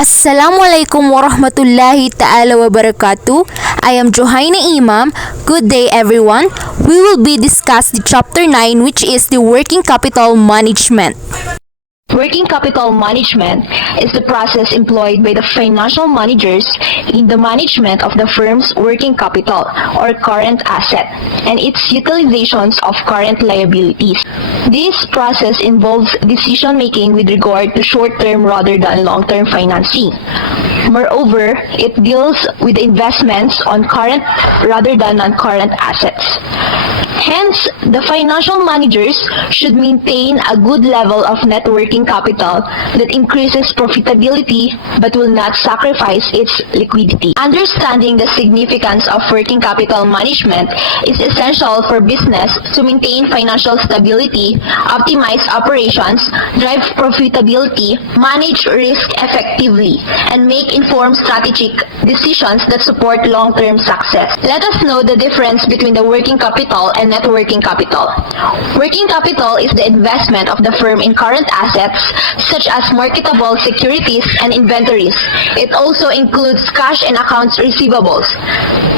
Assalamualaikum warahmatullahi ta'ala wabarakatuh. I am Johaina Imam. Good day everyone. We will be discuss the chapter 9, which is the working capital management. Working capital management is the process employed by the financial managers in the management of the firm's working capital or current asset and its utilizations of current liabilities. This process involves decision-making with regard to short-term rather than long-term financing. Moreover, it deals with investments on current rather than non-current assets. Hence, the financial managers should maintain a good level of net working capital that increases profitability but will not sacrifice its liquidity. Understanding the significance of working capital management is essential for business to maintain financial stability, optimize operations, drive profitability, manage risk effectively, and make informed strategic decisions that support long-term success. Let us know the difference between the working capital and net working capital. Working capital is the investment of the firm in current assets such as marketable securities and inventories. It also includes cash and accounts receivables.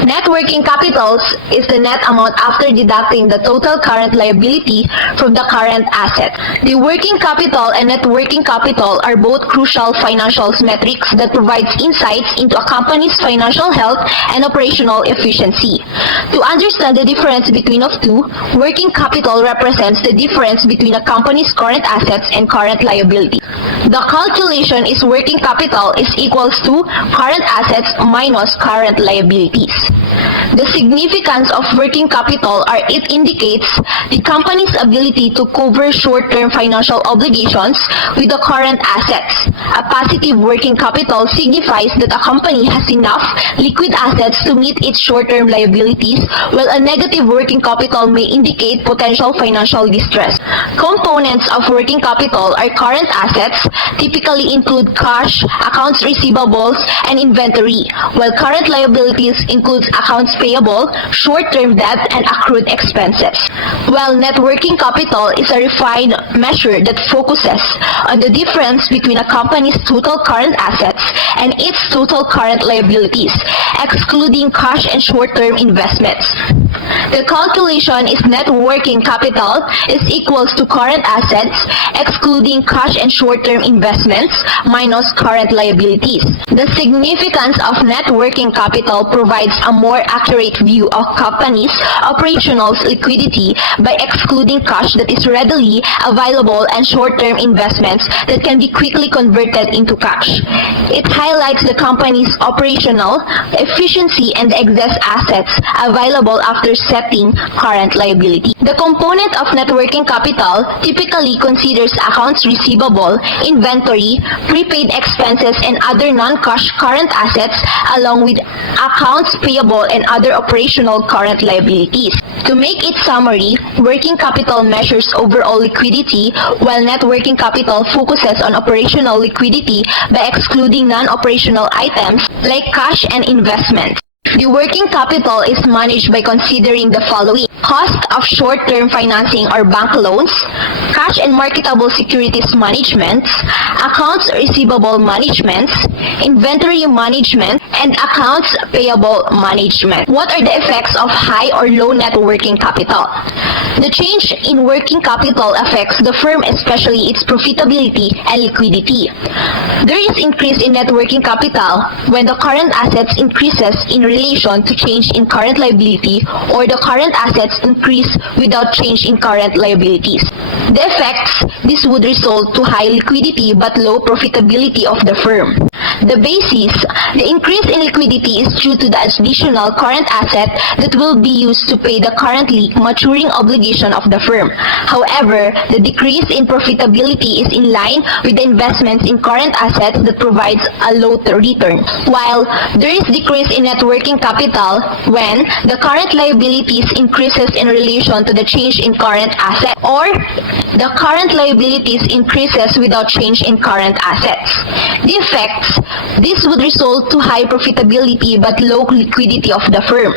Net working capital is the net amount after deducting the total current liability from the current asset. The working capital and net working capital are both crucial financial metrics that provides insights into a company's financial health and operational efficiency. To understand the difference between of two, working capital represents the difference between a company's current assets and current liability. The calculation is working capital is equals to current assets minus current liabilities. The significance of working capital are it indicates the company's ability to cover short-term financial obligations with the current assets. A positive working capital signifies that a company has enough liquid assets to meet its short-term liabilities, while a negative working capital may indicate potential financial distress. Components of working capital are current assets, typically include cash, accounts receivables, and inventory, while current liabilities includes accounts payable, short-term debt, and accrued expenses. While net working capital is a refined measure that focuses on the difference between a company's total current assets and its total current liabilities, excluding cash and short-term investments. The calculation is net working capital is equals to current assets, excluding cash and short-term investments, minus current liabilities. The significance of net working capital provides a more accurate view of company's operational liquidity by excluding cash that is readily available and short-term investments that can be quickly converted into cash. It highlights the company's operational efficiency and excess assets available after setting current liability. The component of net working capital typically considers accounts receivable, inventory, prepaid expenses, and other non-cash current assets, along with accounts payable and other operational current liabilities. To make it summary, working capital measures overall liquidity, while net working capital focuses on operational liquidity by excluding non-operational items like cash and investments. The working capital is managed by considering the following: cost of short-term financing or bank loans, cash and marketable securities management, accounts receivable management, inventory management, and accounts payable management. What are the effects of high or low net working capital? The change in working capital affects the firm, especially its profitability and liquidity. There is increase in net working capital when the current assets increases in relation to change in current liability, or the current assets increase without change in current liabilities. The effects, this would result to high liquidity but low profitability of the firm. The basis, the increase in liquidity is due to the additional current asset that will be used to pay the currently maturing obligation of the firm. However, the decrease in profitability is in line with the investments in current assets that provides a low return. While there is decrease in net working capital when the current liabilities increases in relation to the change in current asset, or the current liabilities increases without change in current assets. The effects, This would result to high profitability but low liquidity of the firm.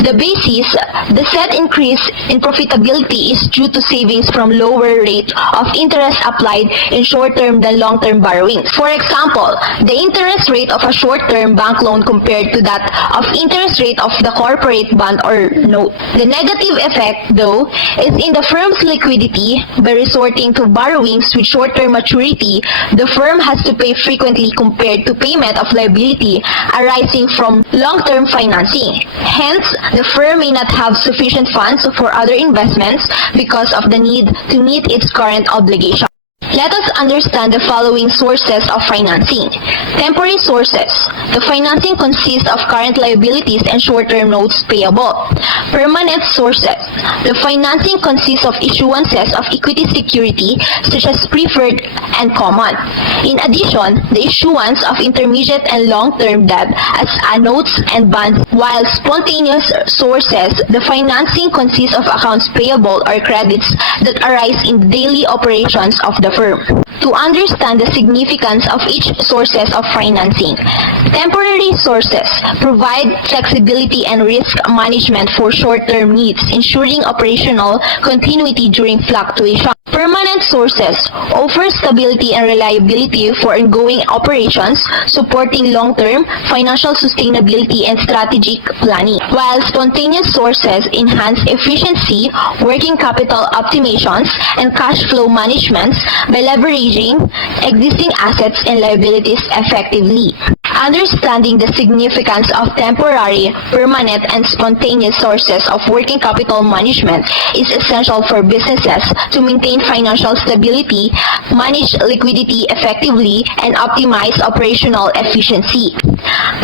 The basis, the said increase in profitability is due to savings from lower rate of interest applied in short-term than long-term borrowings. For example, the interest rate of a short-term bank loan compared to that of interest rate of the corporate bond or note. The negative effect, though, is in the firm's liquidity. By resorting to borrowings with short-term maturity, the firm has to pay frequently compared to payment of liability arising from long-term financing. Hence, the firm may not have sufficient funds for other investments because of the need to meet its current obligation. Let us understand the following sources of financing. Temporary sources. The financing consists of current liabilities and short-term notes payable. Permanent sources. The financing consists of issuances of equity security such as preferred and common. In addition, the issuance of intermediate and long-term debt as notes and bonds. While spontaneous sources, the financing consists of accounts payable or credits that arise in the daily operations of the firm. To understand the significance of each sources of financing, temporary sources provide flexibility and risk management for short-term needs, ensuring operational continuity during fluctuation. Permanent sources offer stability and reliability for ongoing operations, supporting long-term financial sustainability and strategic planning, while spontaneous sources enhance efficiency, working capital optimizations, and cash flow management by leveraging existing assets and liabilities effectively. Understanding the significance of temporary, permanent, and spontaneous sources of working capital management is essential for businesses to maintain financial stability, manage liquidity effectively, and optimize operational efficiency.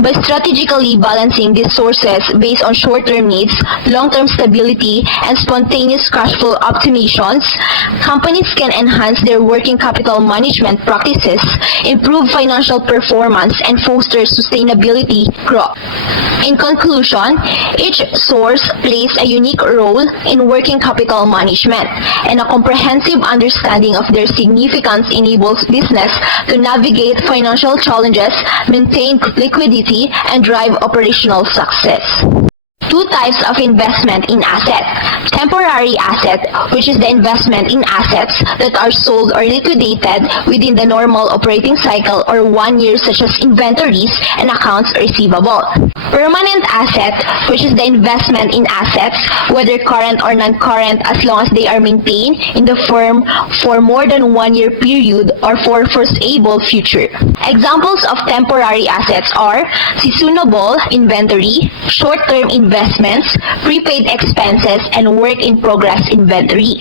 By strategically balancing these sources based on short-term needs, long-term stability, and spontaneous cash flow optimizations, companies can enhance their working capital management practices, improve financial performance, and foster sustainability growth. In conclusion, each source plays a unique role in working capital management, and a comprehensive understanding of their significance enables business to navigate financial challenges, maintain liquidity, and drive operational success. Two types of investment in asset. Temporary asset, which is the investment in assets that are sold or liquidated within the normal operating cycle or 1 year, such as inventories and accounts receivable. Permanent asset, which is the investment in assets, whether current or non-current, as long as they are maintained in the firm for more than 1 year period or for foreseeable future. Examples of temporary assets are seasonable inventory, short-term investments, prepaid expenses, and work-in-progress inventory.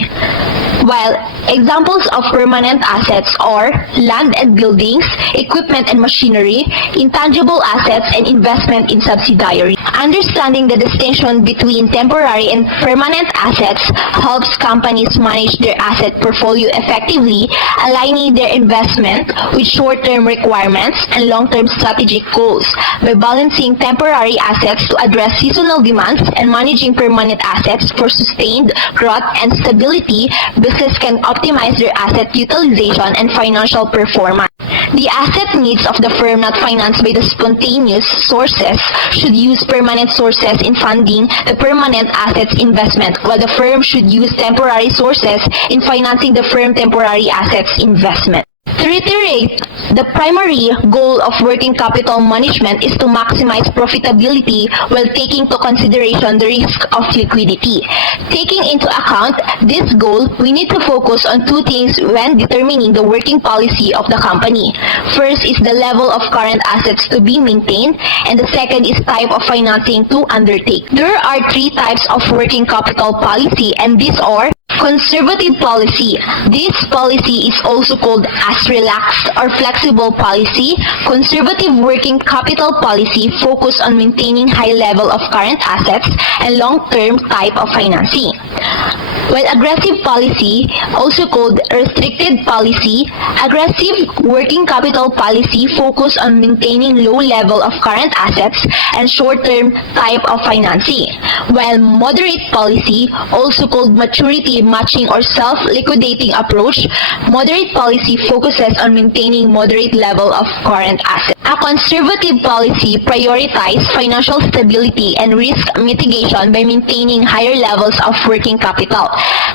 While examples of permanent assets are land and buildings, equipment and machinery, intangible assets, and investment in subsidiaries. Understanding the distinction between temporary and permanent assets helps companies manage their asset portfolio effectively, aligning their investment with short-term requirements and long-term strategic goals. By balancing temporary assets to address seasonal demands and managing permanent assets for sustained growth and stability, business can optimize their asset utilization and financial performance. The asset needs of the firm not financed by the spontaneous sources should use permanent sources in funding the permanent assets investment, while the firm should use temporary sources in financing the firm temporary assets investment. To reiterate, the primary goal of working capital management is to maximize profitability while taking into consideration the risk of liquidity. Taking into account this goal, we need to focus on two things when determining the working policy of the company. First is the level of current assets to be maintained, and the second is type of financing to undertake. There are three types of working capital policy, and these are conservative policy. This policy is also called as relaxed or flexible policy. Conservative working capital policy focus on maintaining high level of current assets and long-term type of financing. While aggressive policy, also called restricted policy, aggressive working capital policy focus on maintaining low level of current assets and short-term type of financing. While moderate policy, also called maturity matching or self-liquidating approach, moderate policy focuses on maintaining moderate level of current assets. A conservative policy prioritizes financial stability and risk mitigation by maintaining higher levels of working capital.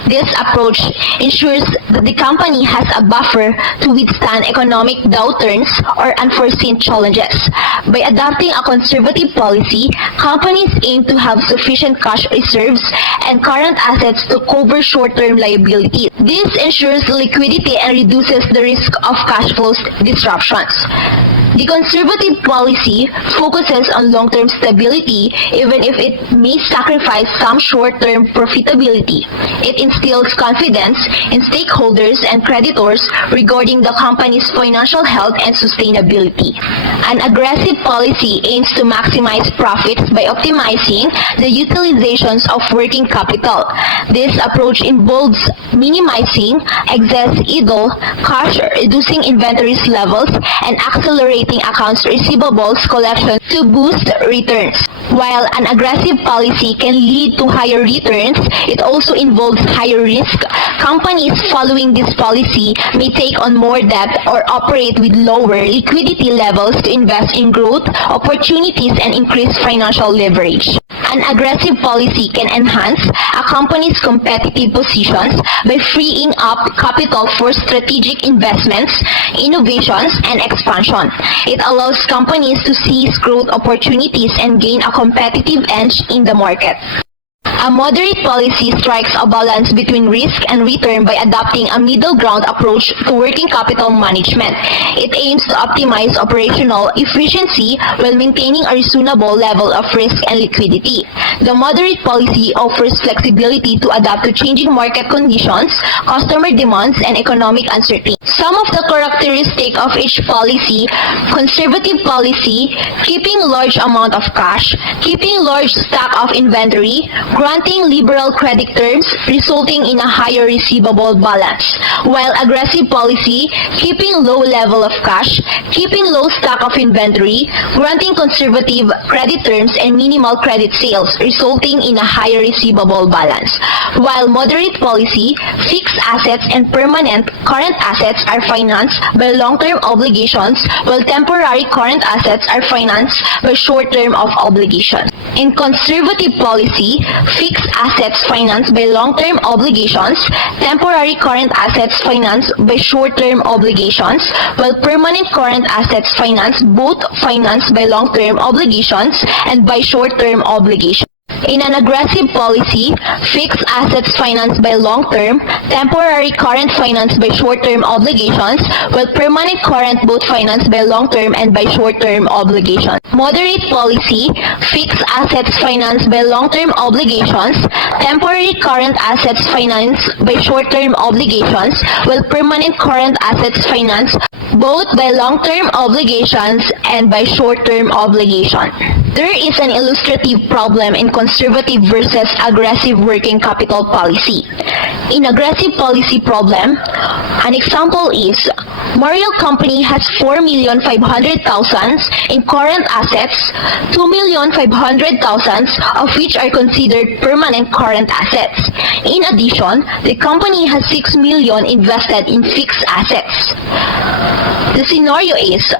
This approach ensures that the company has a buffer to withstand economic downturns or unforeseen challenges. By adopting a conservative policy, companies aim to have sufficient cash reserves and current assets to cover short-term liabilities. This ensures liquidity and reduces the risk of cash flow disruptions. The conservative policy focuses on long-term stability even if it may sacrifice some short-term profitability. It instills confidence in stakeholders and creditors regarding the company's financial health and sustainability. An aggressive policy aims to maximize profits by optimizing the utilizations of working capital. This approach involves minimizing excess idle cash, reducing inventories levels, and accelerating accounts receivables collection to boost returns. While an aggressive policy can lead to higher returns, it also involves higher risk. Companies following this policy may take on more debt or operate with lower liquidity levels to invest in growth opportunities and increase financial leverage. An aggressive policy can enhance a company's competitive positions by freeing up capital for strategic investments, innovations, and expansion. It allows companies to seize growth opportunities and gain a competitive edge in the market. A moderate policy strikes a balance between risk and return by adopting a middle ground approach to working capital management. It aims to optimize operational efficiency while maintaining a reasonable level of risk and liquidity. The moderate policy offers flexibility to adapt to changing market conditions, customer demands, and economic uncertainty. Some of the characteristics of each policy: conservative policy, keeping large amount of cash, keeping large stock of inventory, granting liberal credit terms resulting in a higher receivable balance. While aggressive policy, keeping low level of cash, keeping low stock of inventory, granting conservative credit terms and minimal credit sales resulting in a higher receivable balance. While moderate policy, fixed assets and permanent current assets are financed by long-term obligations, while temporary current assets are financed by short-term of obligations. In conservative policy, fixed assets financed by long-term obligations, temporary current assets financed by short-term obligations, while permanent current assets financed by long-term obligations and by short-term obligations. In an aggressive policy, fixed assets financed by long-term, temporary current financed by short-term obligations, while permanent current both financed by long-term and by short-term obligations. Moderate policy, fixed assets financed by long-term obligations, temporary current assets financed by short-term obligations, while permanent current assets financed both by long-term obligations and by short-term obligations. There is an illustrative problem in conservative versus aggressive working capital policy. In aggressive policy problem, an example is Mariel Company has 4,500,000 in current assets, 2,500,000 of which are considered permanent current assets. In addition, the company has 6 million invested in fixed assets. The scenario is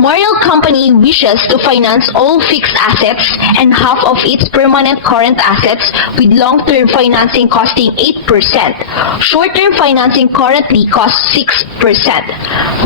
Mariel Company wishes to finance all fixed assets and half of its permanent current assets with long-term financing costing 8%. Short-term financing currently costs 6%.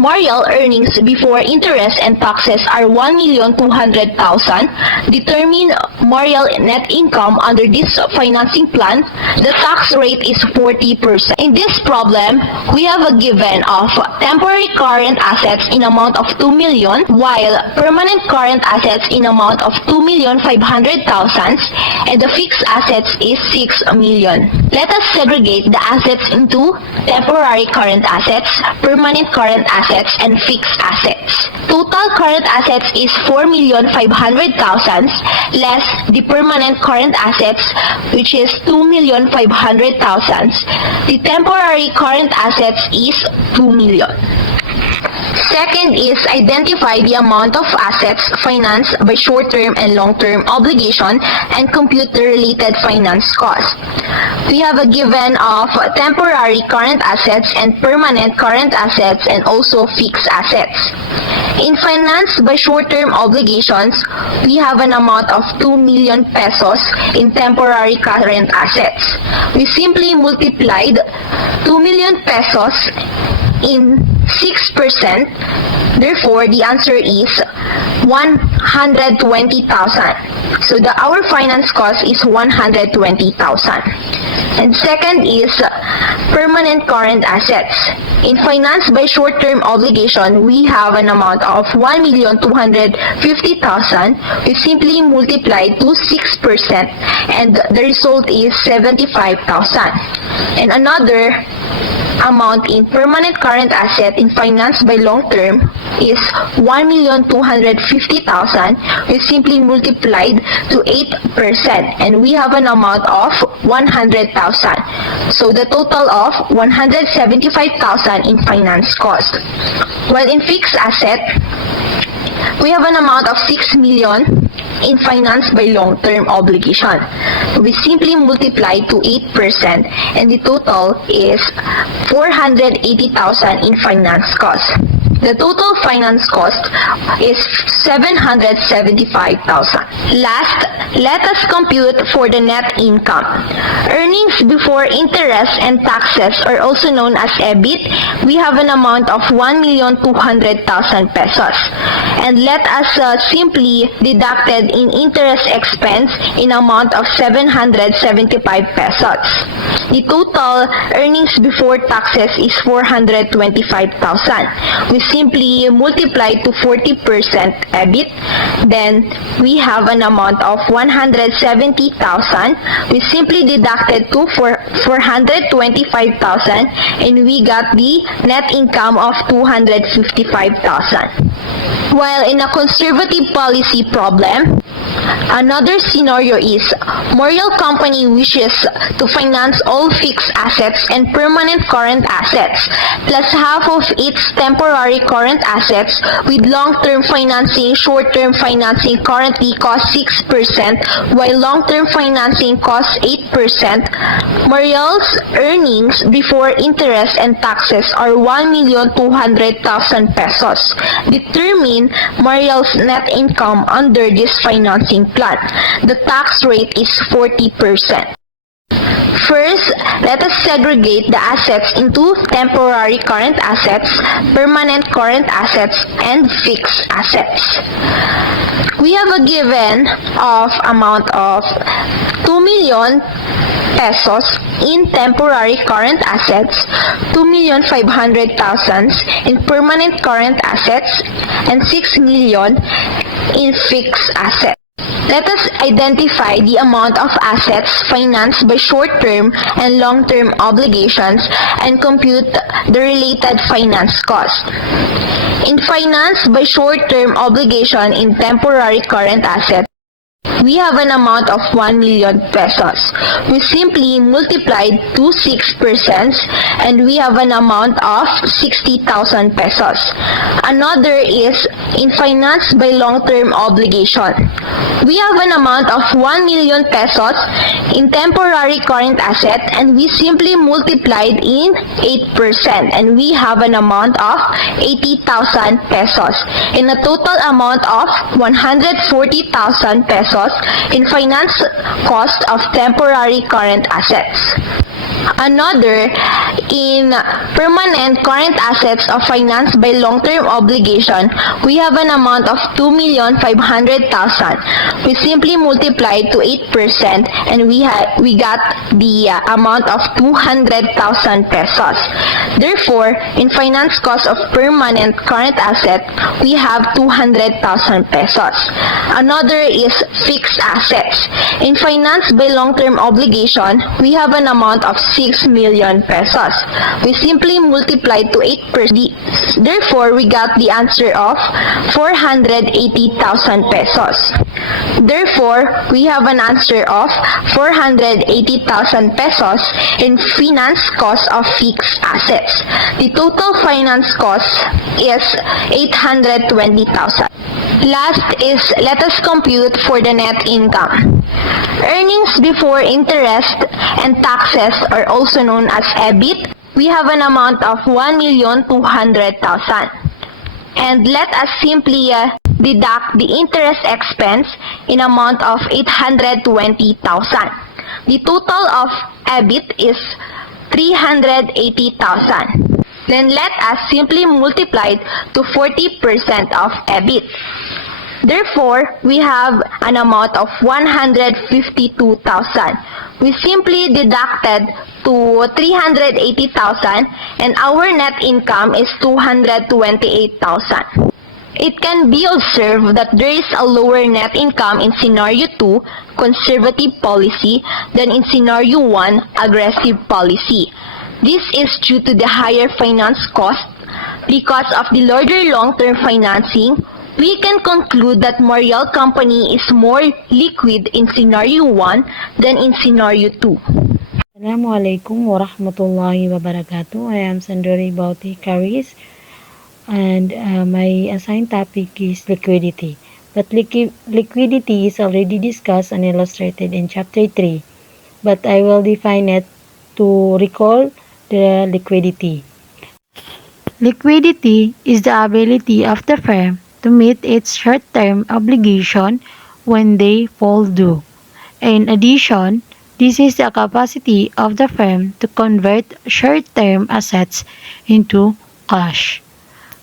Mariel earnings before interest and taxes are 1,200,000. Determine Mariel net income under this financing plan. The tax rate is 40%. In this problem, we have a given of temporary current assets in amount of 2 million, while permanent current assets in amount of 2,500,000, and the fixed assets is 6 million. Let us segregate the assets into temporary current assets, permanent current assets, and fixed assets. Total current assets is 4,500,000 less the permanent current assets, which is 2,500,000. The temporary current assets is 2 million. Second is identify the amount of assets financed by short-term and long-term obligation and compute the related finance cost. We have a given of temporary current assets and permanent current assets and also fixed assets. In finance by short-term obligations, we have an amount of 2 million pesos in temporary current assets. We simply multiplied 2 million pesos in 6%, therefore the answer is 120,000. So our finance cost is 120,000. And second is permanent current assets. In finance by short-term obligation, we have an amount of 1,250,000. We simply multiply to 6% and the result is 75,000. And another amount in permanent current asset in finance by long term is 1,250,000. We simply multiplied to 8% and we have an amount of 100,000. So the total of 175,000 in finance cost. While in fixed asset, we have an amount of 6 million in finance by long-term obligation. We simply multiply to 8% and the total is 480,000 in finance cost. The total finance cost is 775,000. Last, let us compute for the net income. Earnings before interest and taxes are also known as EBIT. We have an amount of 1,200,000 pesos. And let us simply deducted in interest expense in amount of 775 pesos. The total earnings before taxes is 425,000. We simply multiply to 40% EBIT. Then we have an amount of 170,000. We simply deducted to 425,000 and we got the net income of 255,000. While in a conservative policy problem, another scenario is Morial Company wishes to finance all fixed assets and permanent current assets plus half of its temporary current assets with long-term financing. Short-term financing currently costs 6% while long-term financing costs 8%. Morial's earnings before interest and taxes are 1,200,000 pesos. Determine Morial's net income under this financing plan. The tax rate is 40%. First, let us segregate the assets into temporary current assets, permanent current assets, and fixed assets. We have a given of amount of 2 million pesos in temporary current assets, 2,500,000 in permanent current assets, and 6 million in fixed assets. Let us identify the amount of assets financed by short-term and long-term obligations and compute the related finance cost. In finance by short-term obligation in temporary current assets, we have an amount of 1 million pesos. We simply multiplied to 6% and we have an amount of 60,000 pesos. Another is in finance by long-term obligation. We have an amount of 1 million pesos in temporary current asset and we simply multiplied in 8% and we have an amount of 80,000 pesos in a total amount of 140,000 pesos in finance cost of temporary current assets. Another, in permanent current assets of finance by long-term obligation, we have an amount of 2,500,000. We simply multiplied to 8% and we got the amount of 200,000 pesos. Therefore, in finance cost of permanent current asset, we have 200,000 pesos. Another is fixed assets. In finance by long-term obligation, we have an amount of million pesos. We simply multiplied to 8%. Therefore, we got the answer of 480,000 pesos. Therefore, we have an answer of 480,000 pesos in finance cost of fixed assets. The total finance cost is 820,000. Last is let us compute for the net income. Earnings before interest and taxes are also known as EBIT. We have an amount of 1,200,000. And let us simply deduct the interest expense in amount of 820,000. The total of EBIT is 380,000. Then let us simply multiply to 40% of EBIT. Therefore, we have an amount of 152,000. We simply deducted to 380,000 and our net income is 228,000. It can be observed that there is a lower net income in scenario 2, conservative policy, than in scenario 1, aggressive policy. This is due to the higher finance cost. Because of the larger long-term financing, we can conclude that Mariel Company is more liquid in scenario 1 than in scenario 2. Assalamualaikum warahmatullahi wabarakatuh. I am Sandori Bauti Caris, and my assigned topic is liquidity. But liquidity is already discussed and illustrated in chapter 3, but I will define it to recall the liquidity. Liquidity is the ability of the firm to meet its short-term obligation when they fall due. In addition, this is the capacity of the firm to convert short-term assets into cash.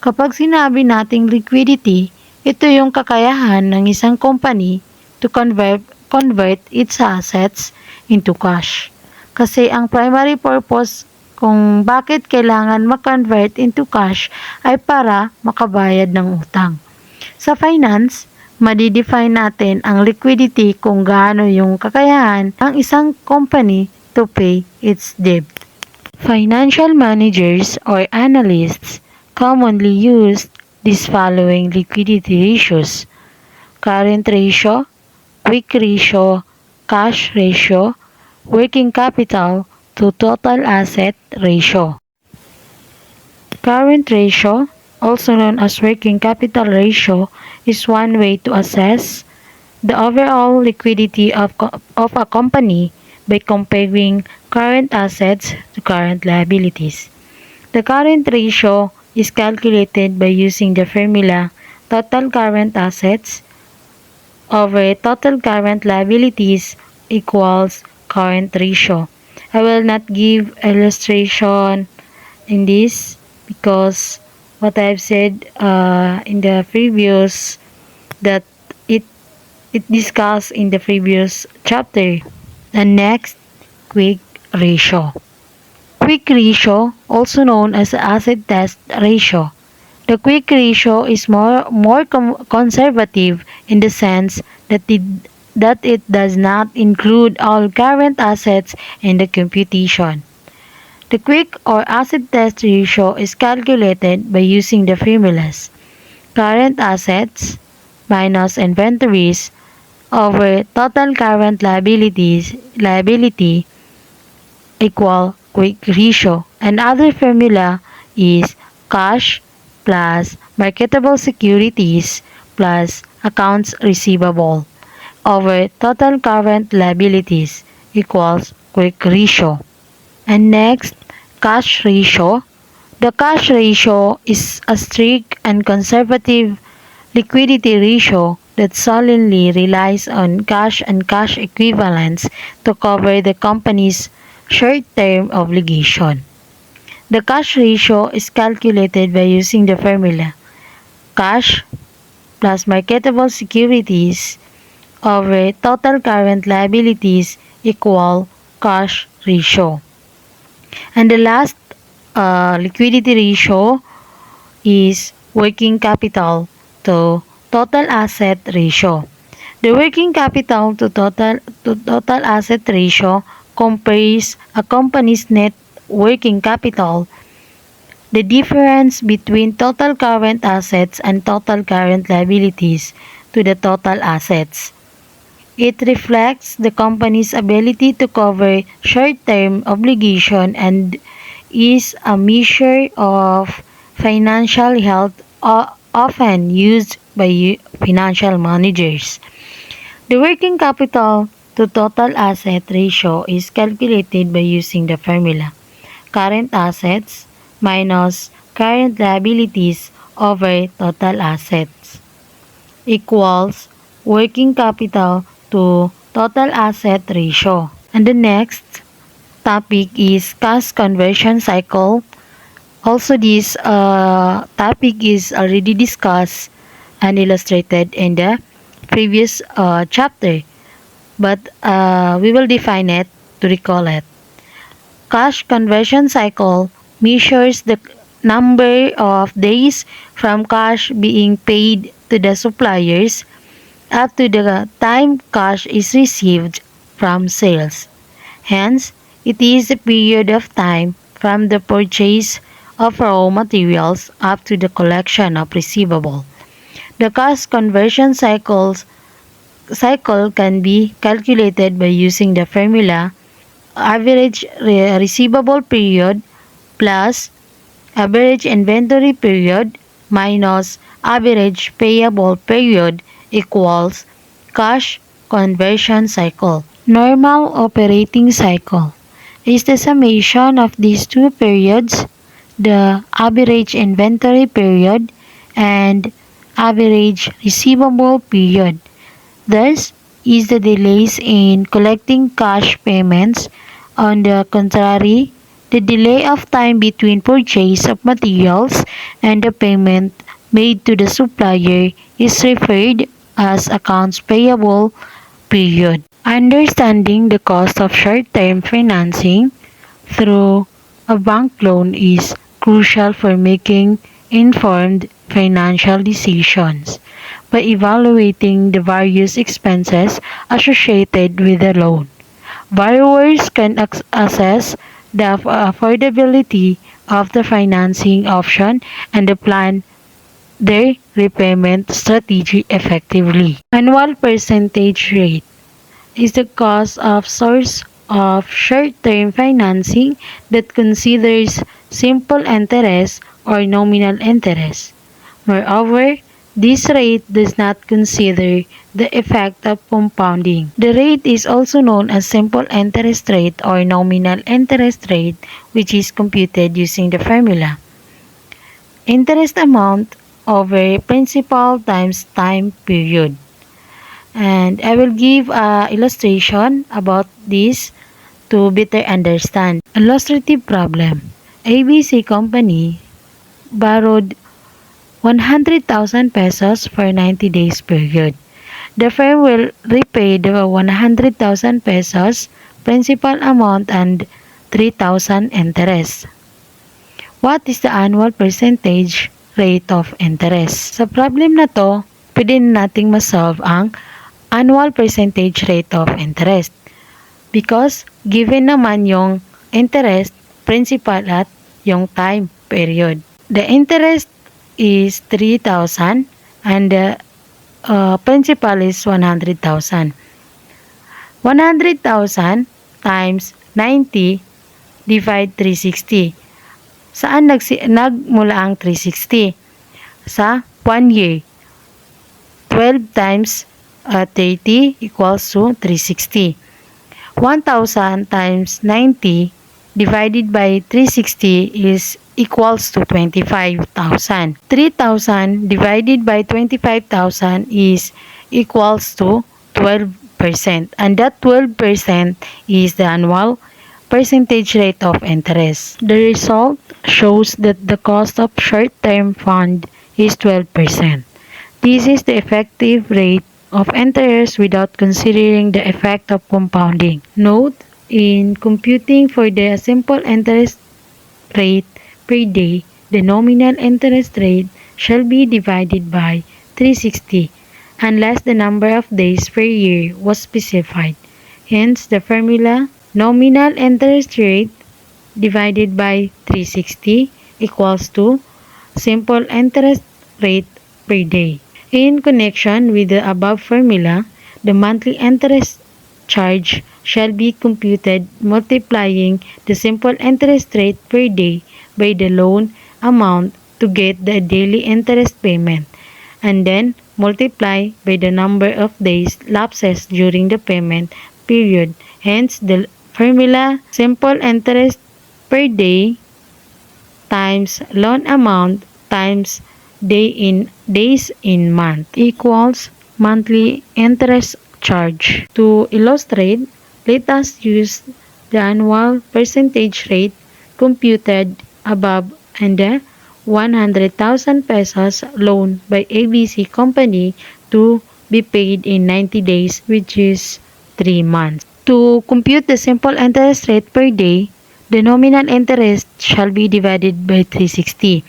Kapag sinabi nating liquidity, ito yung kakayahan ng isang company to convert its assets into cash. Kasi ang primary purpose kung bakit kailangan ma-convert into cash ay para makabayad ng utang. Sa finance, madidefine natin ang liquidity kung gaano yung kakayahan ng isang company to pay its debt. Financial managers or analysts commonly use these following liquidity ratios: current ratio, quick ratio, cash ratio, working capital to total asset ratio. Current ratio, also known as working capital ratio, is one way to assess the overall liquidity of a company by comparing current assets to current liabilities. The current ratio is calculated by using the formula total current assets over total current liabilities equals current ratio. I will not give illustration in this because what I've said in the previous that it discussed in the previous chapter. The next, quick ratio. Quick ratio, also known as asset test ratio. The quick ratio is more conservative in the sense that it does not include all current assets in the computation. The quick or asset test ratio is calculated by using the formulas current assets minus inventories over total current liability equal quick ratio. And other formula is cash plus marketable securities plus accounts receivable over total current liabilities equals quick ratio. And next, cash ratio. The cash ratio is a strict and conservative liquidity ratio that solely relies on cash and cash equivalents to cover the company's short-term obligation. The cash ratio is calculated by using the formula cash plus marketable securities over total current liabilities equal cash ratio. And the last liquidity ratio is working capital to total asset ratio. The working capital to total asset ratio compares a company's net working capital, the difference between total current assets and total current liabilities, to the total assets. It reflects the company's ability to cover short-term obligation and is a measure of financial health often used by financial managers. The working capital to total asset ratio is calculated by using the formula current assets minus current liabilities over total assets equals working capital to total asset ratio. And the next topic is cash conversion cycle. Also, this topic is already discussed and illustrated in the previous chapter, but we will define it to recall it. Cash conversion cycle measures the number of days from cash being paid to the suppliers up to the time cash is received from sales. Hence, it is a period of time from the purchase of raw materials up to the collection of receivable. The cash conversion cycle can be calculated by using the formula average receivable period plus average inventory period minus average payable period equals cash conversion cycle. Normal operating cycle is the summation of these two periods, the average inventory period and average receivable period. Thus, is the delays in collecting cash payments. On the contrary, the delay of time between purchase of materials and the payment made to the supplier is referred as accounts payable period. Understanding the cost of short-term financing through a bank loan is crucial for making informed financial decisions. By evaluating the various expenses associated with the loan, borrowers can assess the affordability of the financing option and plan their repayment strategy effectively. Annual percentage rate is the cost of source of short-term financing that considers simple interest or nominal interest. Moreover, this rate does not consider the effect of compounding. The rate is also known as simple interest rate or nominal interest rate, which is computed using the formula interest amount over principal times time period. And I will give an illustration about this to better understand. Illustrative problem. ABC Company borrowed 100,000 pesos for 90 days period. The firm will repay the 100,000 pesos principal amount and 3,000 interest. What is the annual percentage rate of interest? Sa problem na to, pwede nating masolve ang annual percentage rate of interest. Because given naman yung interest, principal at yung time period. The interest is 3,000 and the principal is 100,000. 100,000 times 90 divide 360. Saan nagmula ang 360? Sa 1 year. 12 times 30 equals to 360. 1,000 times 90 divided by 360 is equals to 25,000. 3,000 divided by 25,000 is equals to 12%. And that 12% is the annual percentage rate of interest. The result shows that the cost of short-term fund is 12%. This is the effective rate of interest without considering the effect of compounding. Note, in computing for the simple interest rate per day, the nominal interest rate shall be divided by 360 unless the number of days per year was specified. Hence, the formula nominal interest rate divided by 360 equals to simple interest rate per day. In connection with the above formula, the monthly interest charge shall be computed multiplying the simple interest rate per day by the loan amount to get the daily interest payment, and then multiply by the number of days lapses during the payment period. Hence, the formula simple interest per day times loan amount times days in month equals monthly interest charge. To illustrate, let us use the annual percentage rate computed above and the 100,000 pesos loan by ABC Company to be paid in 90 days, which is 3 months. To compute the simple interest rate per day, the nominal interest shall be divided by 360.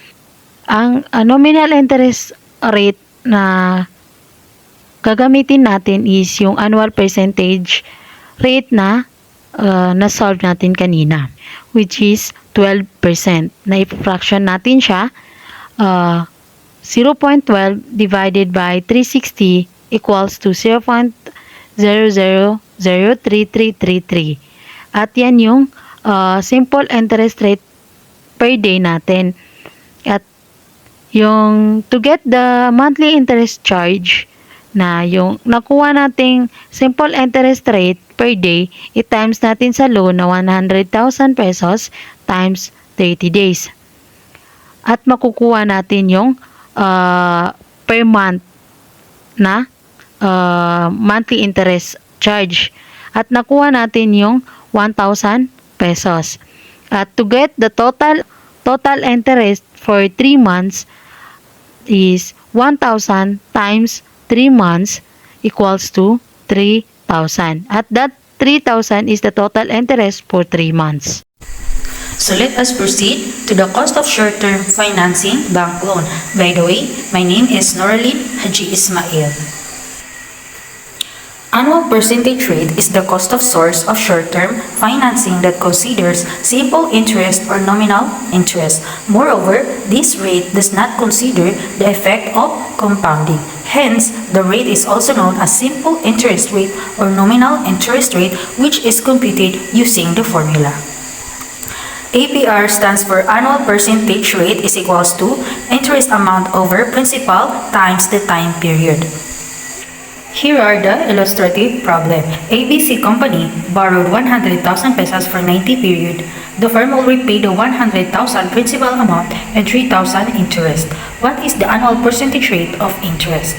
Ang nominal interest rate na gagamitin natin is yung annual percentage rate na na-solve natin kanina, which is 12%. Na-fraction natin siya, 0.12 divided by 360 equals to 0.000333. At yan yung simple interest rate per day natin. At yung to get the monthly interest charge na yung nakuha nating simple interest rate per day, i-times natin sa loan na 100,000 pesos times 30 days. At makukuha natin yung per month na monthly interest charge. At nakuha natin yung 1,000 pesos. At to get the total interest for 3 months is 1,000 times 3 months equals to 3,000. At that 3,000 is the total interest for 3 months. So let us proceed to the cost of short-term financing bank loan. By the way, my name is Noraline Haji Ismail. Annual percentage rate is the cost of source of short-term financing that considers simple interest or nominal interest. Moreover, this rate does not consider the effect of compounding. Hence, the rate is also known as simple interest rate or nominal interest rate, which is computed using the formula. APR stands for annual percentage rate is equals to interest amount over principal times the time period. Here are the illustrative problem. ABC Company borrowed 100,000 pesos for 90 period. The firm will repay the 100,000 principal amount and 3,000 interest. What is the annual percentage rate of interest?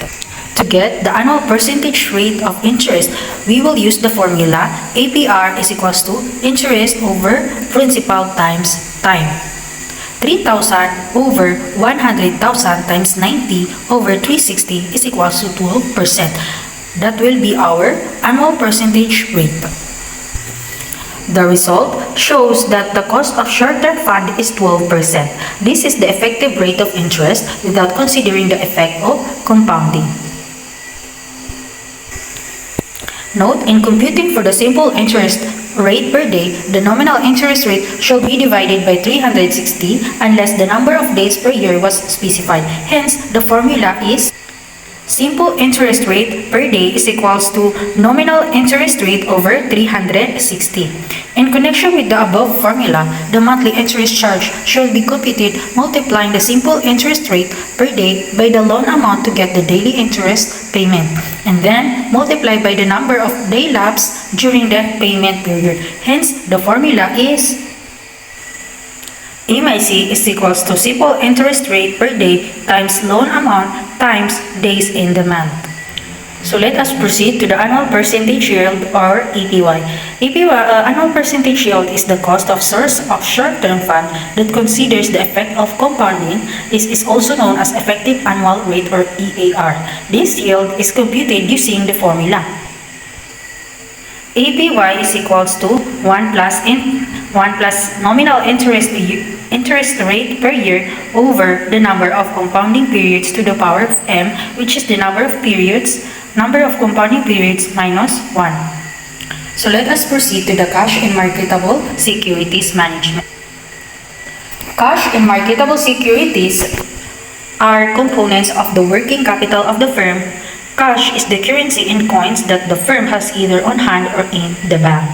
To get the annual percentage rate of interest, we will use the formula APR is equals to interest over principal times time. 3,000 over 100,000 times 90 over 360 is equals to 12%. That will be our annual percentage rate. The result shows that the cost of short-term fund is 12%. This is the effective rate of interest without considering the effect of compounding. Note, in computing for the simple interest rate per day, the nominal interest rate shall be divided by 360 unless the number of days per year was specified. Hence, the formula is simple interest rate per day is equals to nominal interest rate over 360. In connection with the above formula, the monthly interest charge shall be computed multiplying the simple interest rate per day by the loan amount to get the daily interest payment, and then multiply by the number of day lapse during the payment period. Hence, the formula is MIC is equals to simple interest rate per day times loan amount times days in the month. So let us proceed to the annual percentage yield or APY. Annual percentage yield is the cost of source of short-term fund that considers the effect of compounding. This is also known as effective annual rate or EAR. This yield is computed using the formula APY is equals to 1 plus nominal interest rate per year over the number of compounding periods to the power of m, which is the number of compounding periods minus 1. So let us proceed to the cash and marketable securities management. Cash and marketable securities are components of the working capital of the firm. Cash is the currency in coins that the firm has either on hand or in the bank.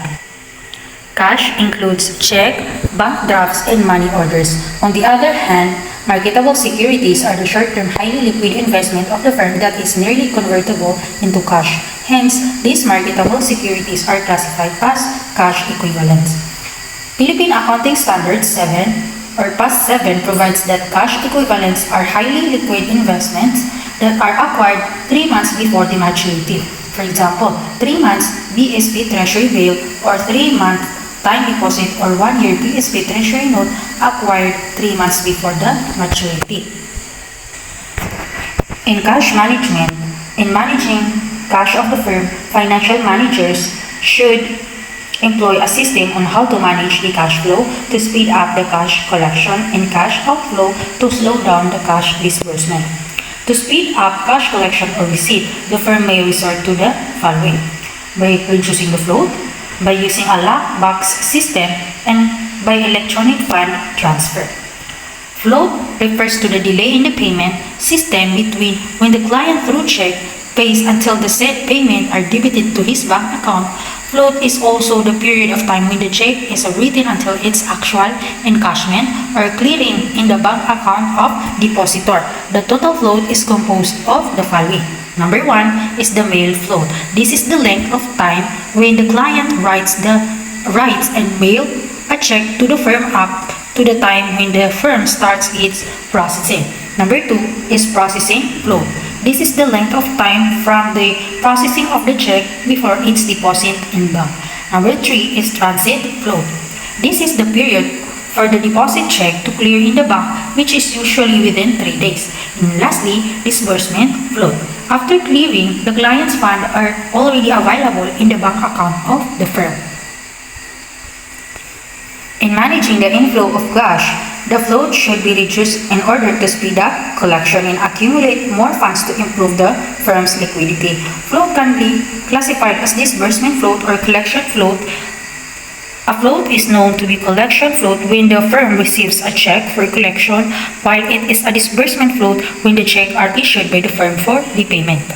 Cash includes check, bank drafts, and money orders. On the other hand, marketable securities are the short-term, highly liquid investment of the firm that is nearly convertible into cash. Hence, these marketable securities are classified as cash equivalents. Philippine Accounting Standard 7 or PAS 7 provides that cash equivalents are highly liquid investments that are acquired 3 months before the maturity. For example, 3 months BSP Treasury Bill or 3-month time deposit or 1-year BSP Treasury Note acquired 3 months before the maturity. In cash management, in managing cash of the firm, financial managers should employ a system on how to manage the cash flow to speed up the cash collection and cash outflow to slow down the cash disbursement. To speed up cash collection or receipt, the firm may resort to the following: by reducing the float, by using a lockbox system, and by electronic fund transfer. Float refers to the delay in the payment system between when the client through check pays until the said payment are debited to his bank account. Float is also the period of time when the check is written until its actual encashment or clearing in the bank account of depositor. The total float is composed of the following. Number 1 is the mail float. This is the length of time when the client writes and mail a check to the firm up to the time when the firm starts its processing. Number 2 is processing float. This is the length of time from the processing of the check before its deposit in bank. Number 3 is transit float. This is the period for the deposit check to clear in the bank, which is usually within 3 days. And lastly, disbursement float. After clearing, the client's funds are already available in the bank account of the firm. In managing the inflow of cash, the float should be reduced in order to speed up collection and accumulate more funds to improve the firm's liquidity. Float can be classified as disbursement float or collection float. A float is known to be collection float when the firm receives a check for collection, while it is a disbursement float when the check are issued by the firm for repayment.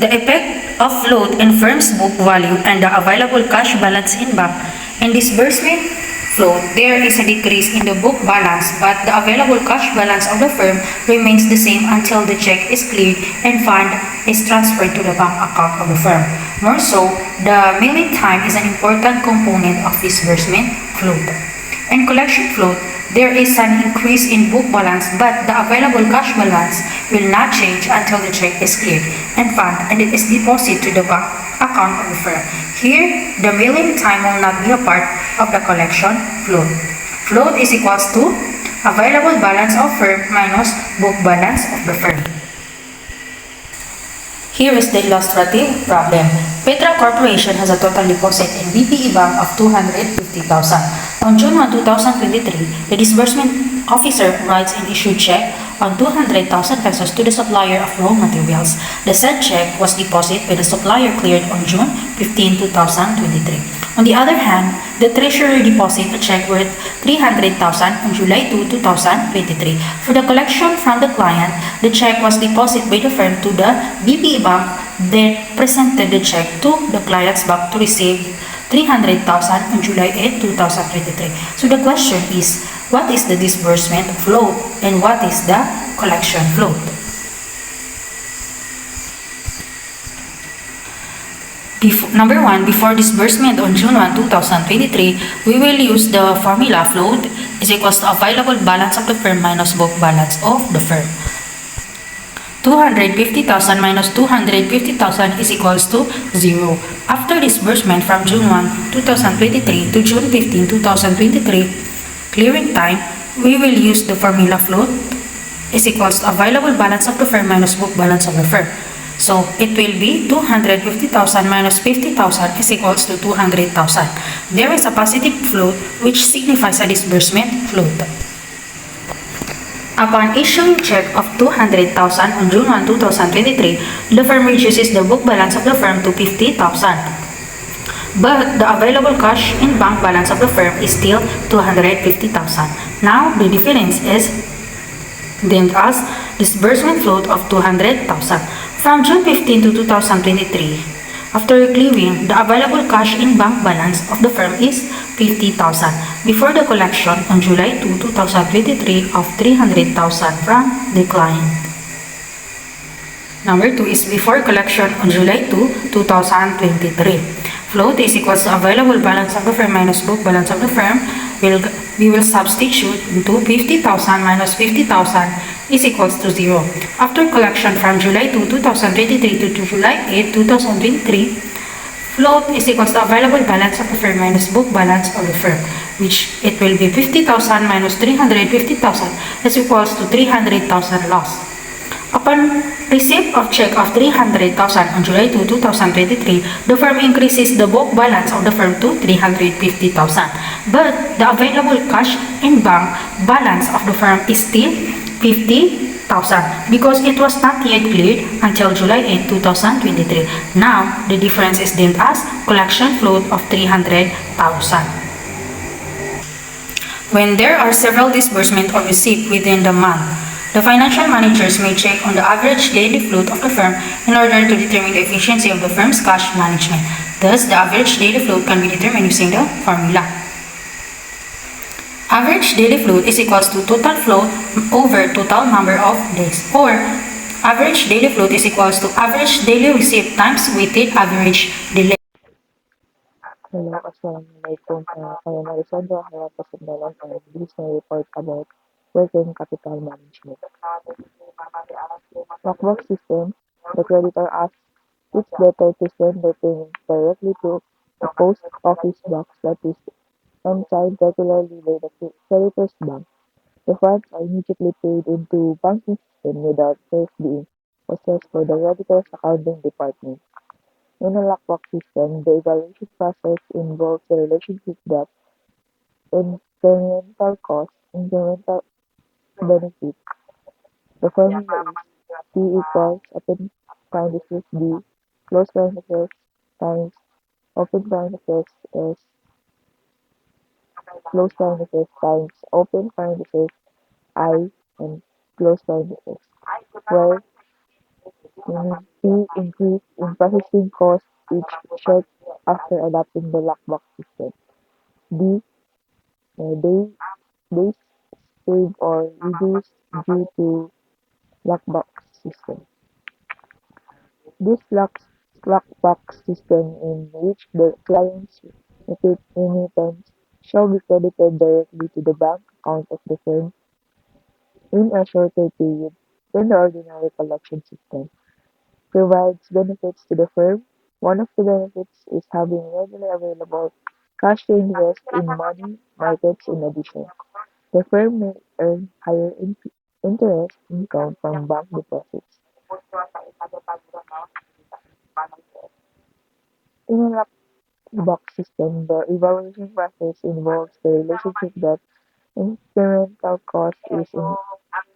The effect of float in firm's book value and the available cash balance in bank. In disbursement float, there is a decrease in the book balance, but the available cash balance of the firm remains the same until the check is cleared and fund is transferred to the bank account of the firm. More so, the mailing time is an important component of disbursement float. In collection float, there is an increase in book balance, but the available cash balance will not change until the check is cleared and fund and it is deposited to the bank account of the firm. Here, the mailing time will not be a part of the collection float. Float is equals to available balance of firm minus book balance of the firm. Here is the illustrative problem. Petra Corporation has a total deposit in BPE Bank of 250,000. On June 1, 2023, the disbursement officer writes an issued check on 200,000 pesos to the supplier of raw materials. The said check was deposited by the supplier cleared on June 15, 2023. On the other hand, the treasurer deposited a check worth 300,000 on July 2, 2023. For the collection from the client, the check was deposited by the firm to the BPE Bank, then presented the check to the client's bank to receive 300,000 on July 8, 2023. So the question is, what is the disbursement float and what is the collection float? Number 1, before disbursement on June 1, 2023, we will use the formula float is equals to available balance of the firm minus book balance of the firm. 250,000 minus 250,000 is equals to 0. After disbursement from June 1, 2023 to June 15, 2023, clearing time, we will use the formula float is equals to available balance of the firm minus book balance of the firm. So, it will be 250,000 minus 50,000 is equals to 200,000. There is a positive float which signifies a disbursement float. Upon issuing check of 200,000 on June 1, 2023, the firm reduces the book balance of the firm to 50,000. But the available cash in bank balance of the firm is still 250,000. Now, the difference is deemed as disbursement float of 200,000. From June 15 to 2023, after clearing, the available cash in bank balance of the firm is 50,000 before the collection on July 2, 2023 of 300,000 from the client. Number 2 is before collection on July 2, 2023. Float is equals to available balance of the firm minus book balance of the firm. We will substitute into 50,000 minus 50,000 is equals to 0. After collection from July 2, 2023 to July 8, 2023, float is equals to available balance of the firm minus book balance of the firm, which it will be 50,000 minus 350,000 is equals to 300,000 loss. Upon receipt of check of 300,000 on July 2, 2023, the firm increases the book balance of the firm to 350,000. But the available cash in bank balance of the firm is still 50,000 because it was not yet cleared until July 8, 2023. Now, the difference is deemed as collection float of 300,000. When there are several disbursements or receipts within the month, the financial managers may check on the average daily float of the firm in order to determine the efficiency of the firm's cash management. Thus, the average daily float can be determined using the formula. Average daily float is equals to total float over total number of days, or average daily float is equals to average daily receipt times weighted average delay. Hello, Assalamualaikum. Saya Marisandra Harap Pasandalan and this is my report about working capital management. Lockbox system, the creditor asks its debtor to send their payments directly to a post office box that is unsigned regularly by the creditor's bank. The funds are immediately paid into banking system without first being processed for the creditor's accounting department. In a lockbox system, the evaluation process involves the relationship that incremental cost, incremental benefit. The formula is P equals open parenthesis D, close parenthesis times open parenthesis S, close parenthesis times open parenthesis I, and close parenthesis, where P increase in processing cost each check after adopting the lockbox system. D, days saved or reduced due to lockbox system. This lockbox system in which the client's remittance shall be credited directly to the bank account of the firm in a shorter period than the ordinary collection system, provides benefits to the firm. One of the benefits is having readily available cash to invest in money markets in addition. The firm may earn higher interest income from bank deposits. In a lockbox system, the evaluation process involves the relationship that incremental cost is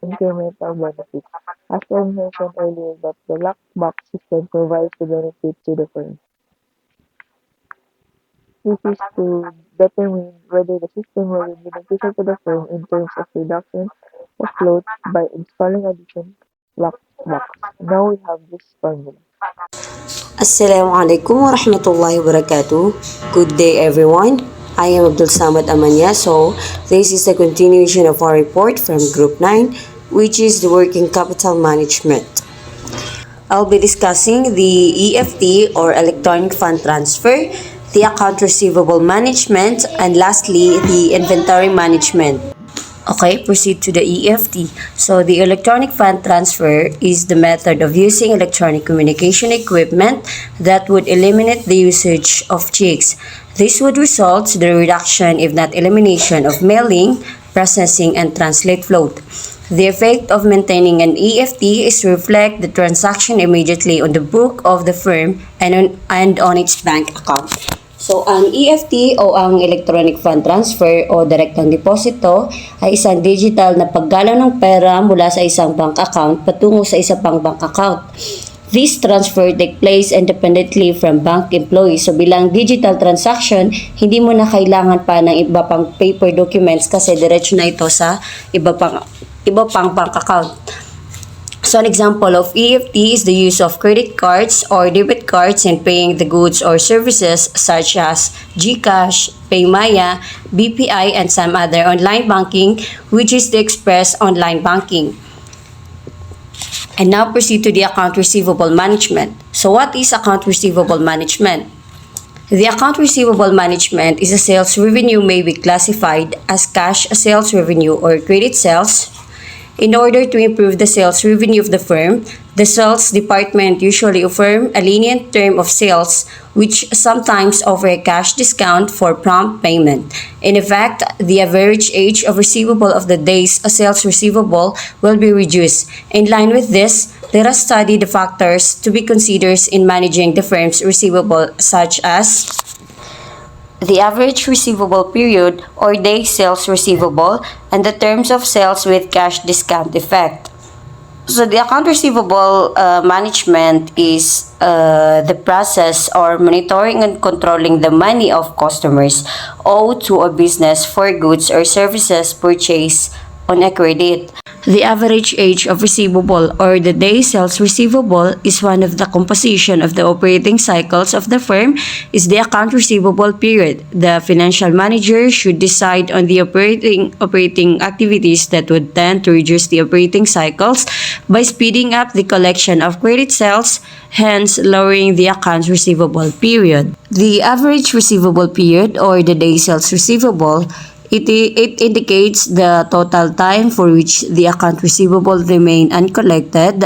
incremental benefit. As I mentioned earlier, that the lockbox system provides the benefit to the firm. This is to determine whether the system will be beneficial to the firm in terms of reduction of float by installing additional lockbox. Now we have this formula. Assalamualaikum warahmatullahi wabarakatuh. Good day everyone. I am Abdul Samad Amanya. So this is a continuation of our report from Group 9, which is the Working Capital Management. I'll be discussing the EFT or Electronic Fund Transfer, the Account Receivable Management, and lastly, the Inventory Management. Okay, proceed to the EFT. So the electronic fund transfer is the method of using electronic communication equipment that would eliminate the usage of checks. This would result to the reduction, if not elimination, of mailing, processing, and translate float. The effect of maintaining an EFT is to reflect the transaction immediately on the book of the firm and on its bank account. So, ang EFT o ang Electronic Fund Transfer o direktang deposito ay isang digital na paggalaw ng pera mula sa isang bank account patungo sa isa pang bank account. This transfer take place independently from bank employees. So, bilang digital transaction, hindi mo na kailangan pa ng iba pang paper documents kasi diretso na ito sa iba pang bank account. So an example of EFT is the use of credit cards or debit cards in paying the goods or services such as GCash, PayMaya, BPI, and some other online banking, which is the Express online banking. And now proceed to the account receivable management. So what is account receivable management? The account receivable management is a sales revenue may be classified as cash sales revenue or credit sales. In order to improve the sales revenue of the firm, the sales department usually offer a lenient term of sales which sometimes offer a cash discount for prompt payment. In effect, the average age of receivable of the days a sales receivable will be reduced. In line with this, let us study the factors to be considered in managing the firm's receivable such as the average receivable period or day sales receivable, and the terms of sales with cash discount effect. So the account receivable management is the process or monitoring and controlling the money of customers owed to a business for goods or services purchased on a credit. The average age of receivable or the day sales receivable is one of the composition of the operating cycles of the firm is the account receivable period. The financial manager should decide on the operating activities that would tend to reduce the operating cycles by speeding up the collection of credit sales, hence lowering the accounts receivable period. The average receivable period or the day sales receivable it indicates the total time for which the account receivable remain uncollected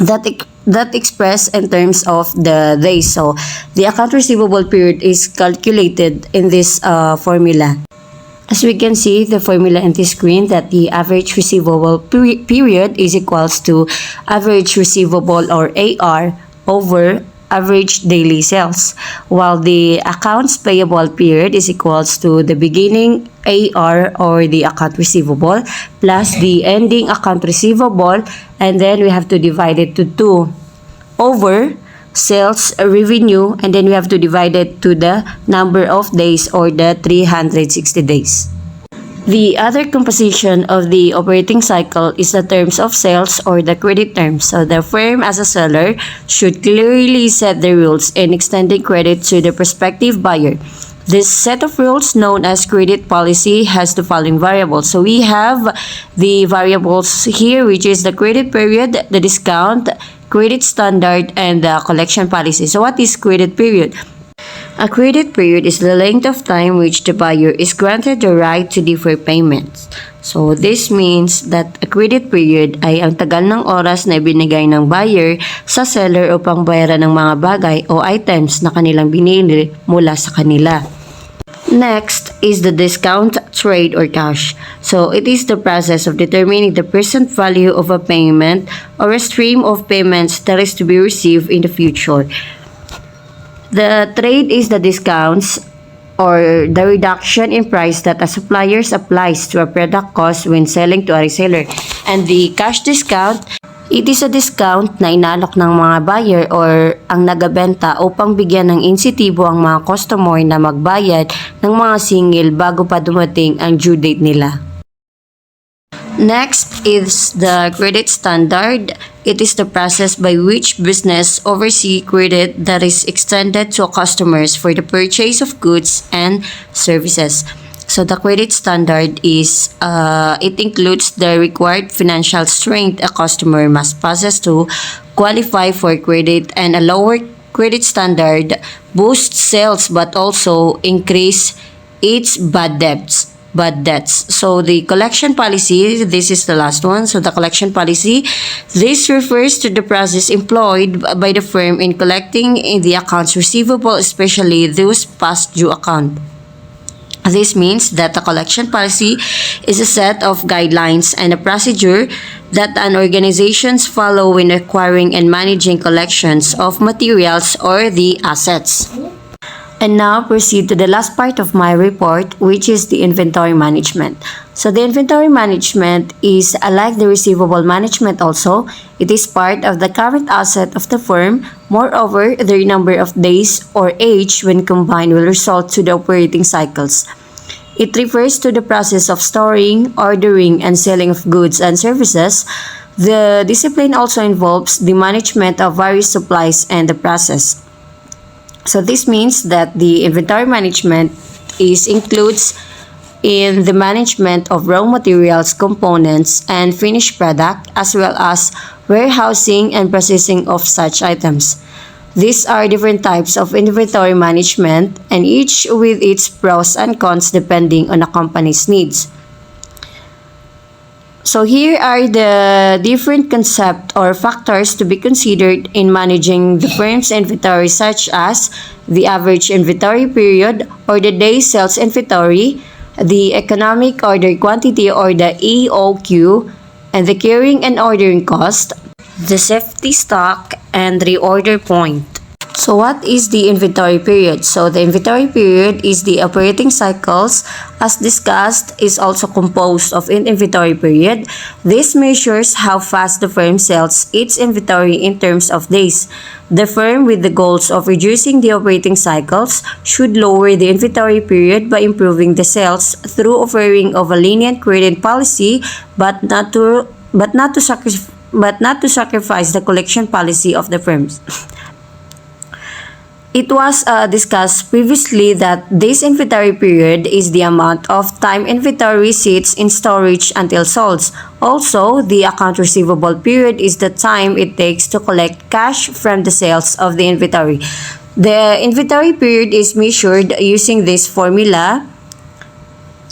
that expressed in terms of the days. So, the account receivable period is calculated in this formula. As we can see, the formula in this screen that the average receivable period is equals to average receivable or AR over average daily sales, while the accounts payable period is equals to the beginning AR or the account receivable plus the ending account receivable, and then we have to divide it to 2 over sales revenue, and then we have to divide it to the number of days or the 360 days. The other composition of the operating cycle is the terms of sales or the credit terms. So the firm as a seller should clearly set the rules in extending credit to the prospective buyer. This set of rules known as credit policy has the following variables. So we have the variables here, which is the credit period, the discount, credit standard, and the collection policy. So what is credit period? A credit period is the length of time which the buyer is granted the right to defer payments. So, this means that a credit period ay ang tagal ng oras na ibinigay ng buyer sa seller upang bayaran ng mga bagay o items na kanilang binili mula sa kanila. Next is the discount trade or cash. So, it is the process of determining the present value of a payment or a stream of payments that is to be received in the future. The trade is the discounts or the reduction in price that a supplier applies to a product cost when selling to a reseller. And the cash discount, it is a discount na inalok ng mga buyer or ang nagabenta upang bigyan ng insentibo ang mga customer na magbayad ng mga singil bago pa dumating ang due date nila. Next is the credit standard. It is the process by which business oversee credit that is extended to customers for the purchase of goods and services. So the credit standard is, it includes the required financial strength a customer must possess to qualify for credit, and a lower credit standard boosts sales but also increase its bad debts. So the collection policy, this is the last one. So the collection policy, this refers to the process employed by the firm in collecting in the accounts receivable, especially those past due account. This means that the collection policy is a set of guidelines and a procedure that an organizations follow when acquiring and managing collections of materials or the assets. And now proceed to the last part of my report, which is the inventory management. So the inventory management is like the receivable management also. It is part of the current asset of the firm. Moreover, their number of days or age when combined will result to the operating cycles. It refers to the process of storing, ordering, and selling of goods and services. The discipline also involves the management of various supplies and the process. So this means that the inventory management includes in the management of raw materials, components, and finished product, as well as warehousing and processing of such items. These are different types of inventory management, and each with its pros and cons depending on a company's needs. So here are the different concepts or factors to be considered in managing the firm's inventory, such as the average inventory period or the day sales inventory, the economic order quantity or the EOQ, and the carrying and ordering cost, the safety stock, and the reorder point. So what is the inventory period? So the inventory period is the operating cycles, as discussed, is also composed of an inventory period. This measures how fast the firm sells its inventory in terms of days. The firm with the goals of reducing the operating cycles should lower the inventory period by improving the sales through offering of a lenient credit policy, but not to sacrifice the collection policy of the firms. It was discussed previously that this inventory period is the amount of time inventory sits in storage until sold. Also, the account receivable period is the time it takes to collect cash from the sales of the inventory. The inventory period is measured using this formula.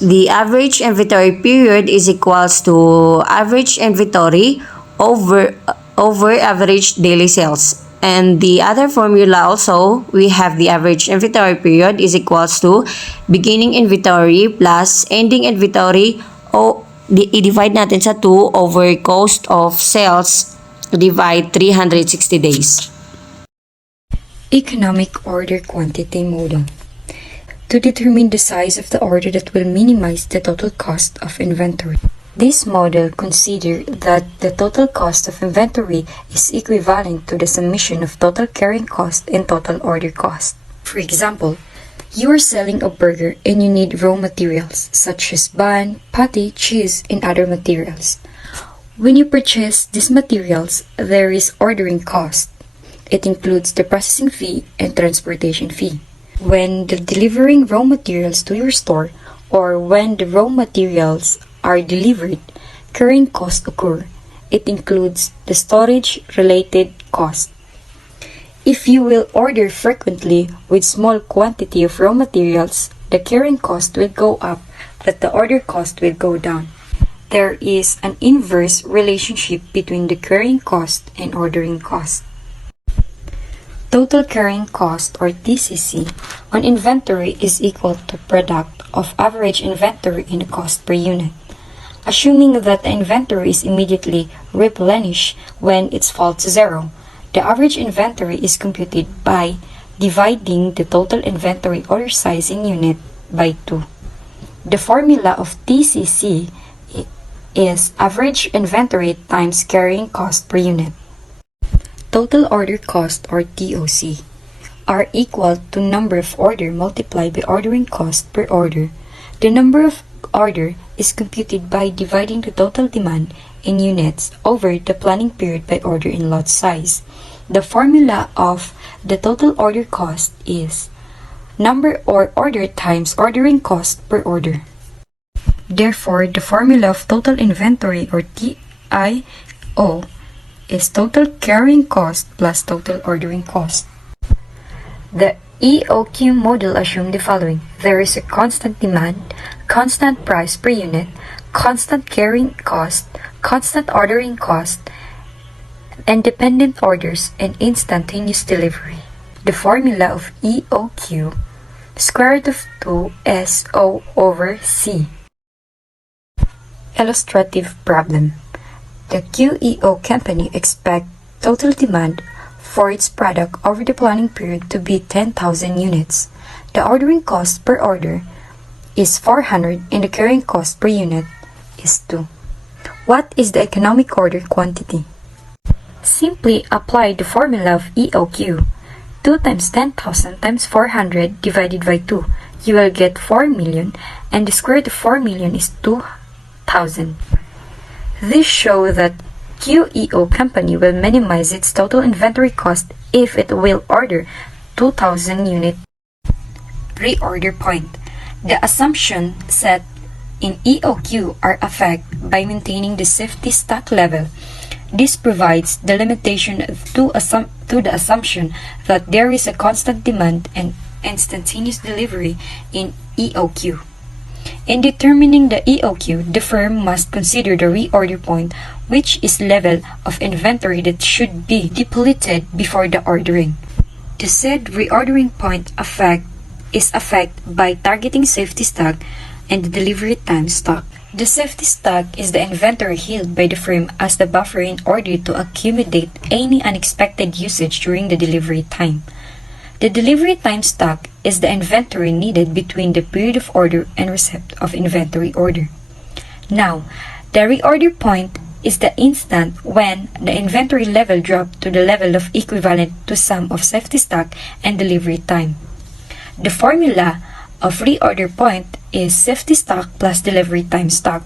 The average inventory period is equals to average inventory over average daily sales. And the other formula also, we have the average inventory period is equals to beginning inventory plus ending inventory o i-divide natin sa 2 over cost of sales divide 360 days. Economic order quantity model. To determine the size of the order that will minimize the total cost of inventory. This model considers that the total cost of inventory is equivalent to the summation of total carrying cost and total order cost. For example, you are selling a burger and you need raw materials such as bun, patty, cheese, and other materials. When you purchase these materials, there is ordering cost. It includes the processing fee and transportation fee. When delivering raw materials to your store or when the raw materials are delivered, carrying costs occur. It includes the storage-related cost. If you will order frequently with small quantity of raw materials, the carrying cost will go up, but the order cost will go down. There is an inverse relationship between the carrying cost and ordering cost. Total carrying cost, or TCC, on inventory is equal to product of average inventory and cost per unit. Assuming that the inventory is immediately replenished when it falls to zero, the average inventory is computed by dividing the total inventory order size in unit by 2. The formula of TCC is average inventory times carrying cost per unit. Total order cost, or TOC, are equal to number of order multiplied by ordering cost per order. The number of order is computed by dividing the total demand in units over the planning period by order in lot size. The formula of the total order cost is number or order times ordering cost per order. Therefore, the formula of total inventory, or TIO, is total carrying cost plus total ordering cost. The EOQ model assumes the following. There is a constant demand, constant price per unit, constant carrying cost, constant ordering cost, independent orders, and instantaneous delivery. The formula of EOQ, square root of 2 SO over C. Illustrative problem. The QEO company expects total demand for its product over the planning period to be 10,000 units. The ordering cost per order is 400 and the carrying cost per unit is 2. What is the economic order quantity? Simply apply the formula of EOQ. 2 times 10,000 times 400 divided by 2. You will get 4 million, and the square root of 4 million is 2,000. This shows that QEO company will minimize its total inventory cost if it will order 2,000 unit reorder point. The assumption set in EOQ are affected by maintaining the safety stock level. This provides the limitation to the assumption that there is a constant demand and instantaneous delivery in EOQ. In determining the EOQ, the firm must consider the reorder point, which is level of inventory that should be depleted before the ordering. The said reordering point is affected by targeting safety stock and the delivery time stock. The safety stock is the inventory held by the firm as the buffer in order to accommodate any unexpected usage during the delivery time. The delivery time stock is the inventory needed between the period of order and receipt of inventory order. Now, the reorder point is the instant when the inventory level drops to the level of equivalent to sum of safety stock and delivery time. The formula of reorder point is safety stock plus delivery time stock.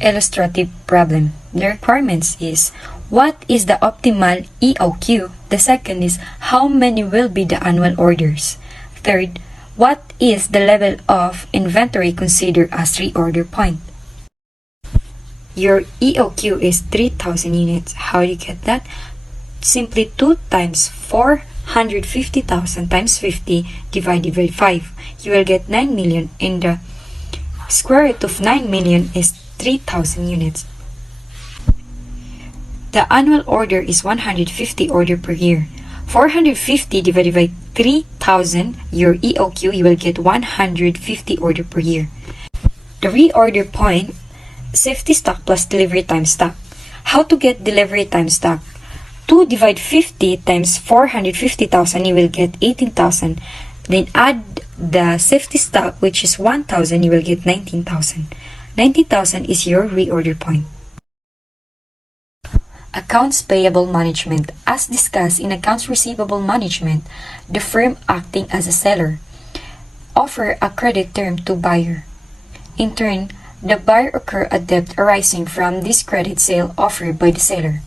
Illustrative problem. The requirements is what is the optimal EOQ? The second is how many will be the annual orders? Third, what is the level of inventory considered as reorder point? Your EOQ is 3,000 units. How do you get that? Simply 2 times 450,000 times 50 divided by 5. You will get 9 million, and the square root of 9 million is 3,000 units. The annual order is 150 order per year. 450 divided by 3,000, your EOQ, you will get 150 order per year. The reorder point, safety stock plus delivery time stock. How to get delivery time stock? 2 divide 50 times 450,000, you will get 18,000. Then add the safety stock, which is 1,000, you will get 19,000. 19,000 is your reorder point. Accounts payable management. As discussed in accounts receivable management, the firm acting as a seller offer a credit term to buyer. In turn, the buyer occur a debt arising from this credit sale offered by the seller.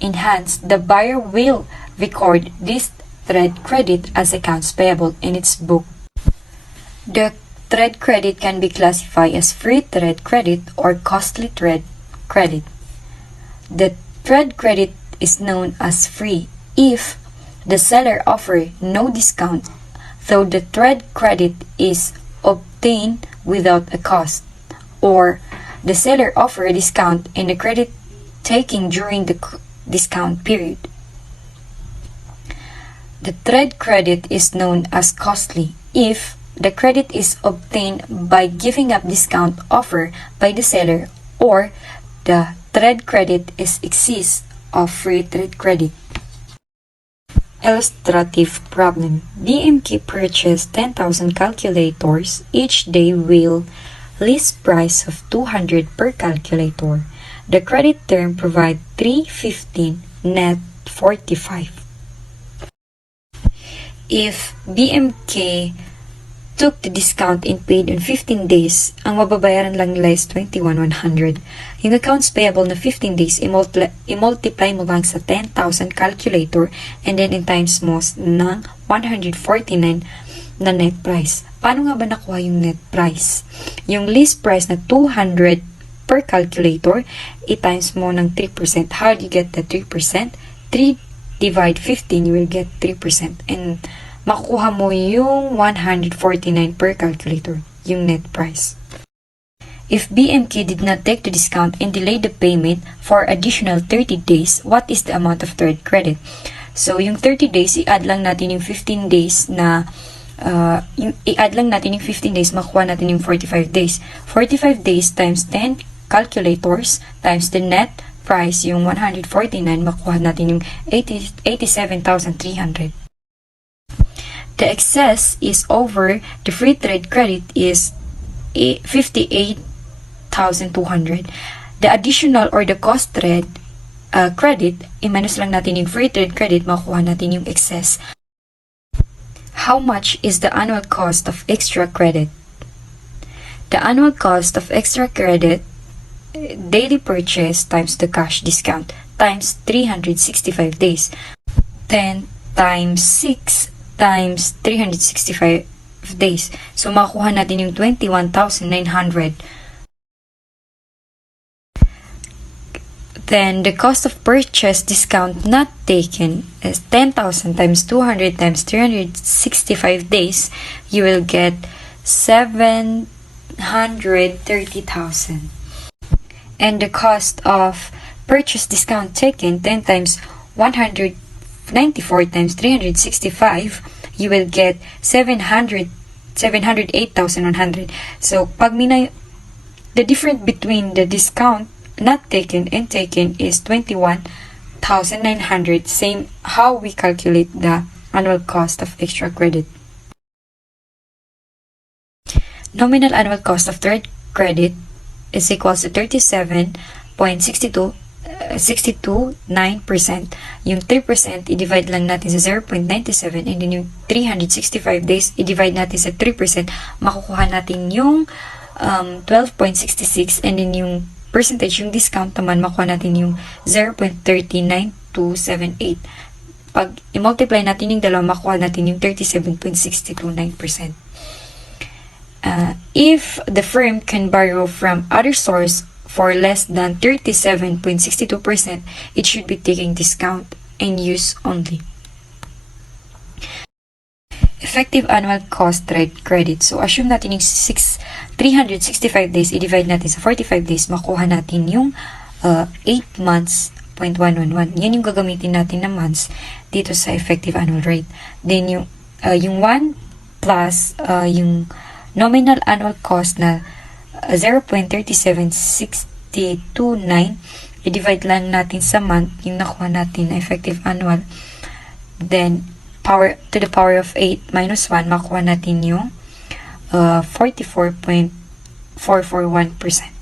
Hence, the buyer will record this trade credit as accounts payable in its book. The trade credit can be classified as free trade credit or costly trade credit. The trade credit is known as free if the seller offers no discount, though the trade credit is obtained without a cost, or the seller offers a discount and the credit taken during the discount period. The trade credit is known as costly if the credit is obtained by giving up discount offered by the seller, or the trade credit is excess of free trade credit. Illustrative problem. BMK purchased 10,000 calculators. Each day will list price of 200 per calculator. The credit term provide 315, net 45. If BMK took the discount and paid on 15 days, ang mababayaran lang nila is 21,100. Yung accounts payable na 15 days, i-multiply mo lang sa 10,000 calculator and then in times mo ng 149 na net price. Paano nga ba nakuha yung net price? Yung list price na 200 per calculator, i-times mo ng 3%. How do you get the 3%? 3 divide 15, you will get 3%. And makukuha mo yung 149 per calculator, yung net price. If BMK did not take the discount and delay the payment for additional 30 days, what is the amount of trade credit? So, yung 30 days, i-add lang natin yung 15 days na makuha natin yung 45 days. 45 days times 10 calculators times the net price, yung 149, makuha natin yung 87,300. The excess is over the free trade credit is 58,200. The additional or the cost trade credit, i-minus lang natin yung free trade credit, makuha natin yung excess. How much is the annual cost of extra credit? The annual cost of extra credit, daily purchase times the cash discount times 365 days. 10 times 6 times 365 days. So, makuha natin yung 21,900. Then, the cost of purchase discount not taken is 10,000 times 200 times 365 days. You will get 730,000. And the cost of purchase discount taken 10 times 194 times 365, you will get 708,100. So, pag the difference between the discount not taken and taken is 21,900. Same how we calculate the annual cost of extra credit. Nominal annual cost of third credit is equals to 37.629%. Yung 3%, i-divide lang natin sa 0.97, and then yung 365 days, i-divide natin sa 3%, makukuha natin yung 12.66, and then yung percentage, yung discount naman, makuha natin yung 0.39278. Pag i-multiply natin yung dalawa, makuha natin yung 37.629%. If the firm can borrow from other source for less than 37.62%, it should be taking discount and use only. Effective annual cost trade credit. So, assume natin yung 365 days, i-divide natin sa 45 days, makuha natin yung 8 months, 0.111. Yan yung gagamitin natin na months dito sa effective annual rate. Then, yung 1 plus yung nominal annual cost na 0.37629, i-divide lang natin sa month yung nakuha natin na effective annual. Then, power to the power of 8 minus 1, makuha natin yung 44.441%.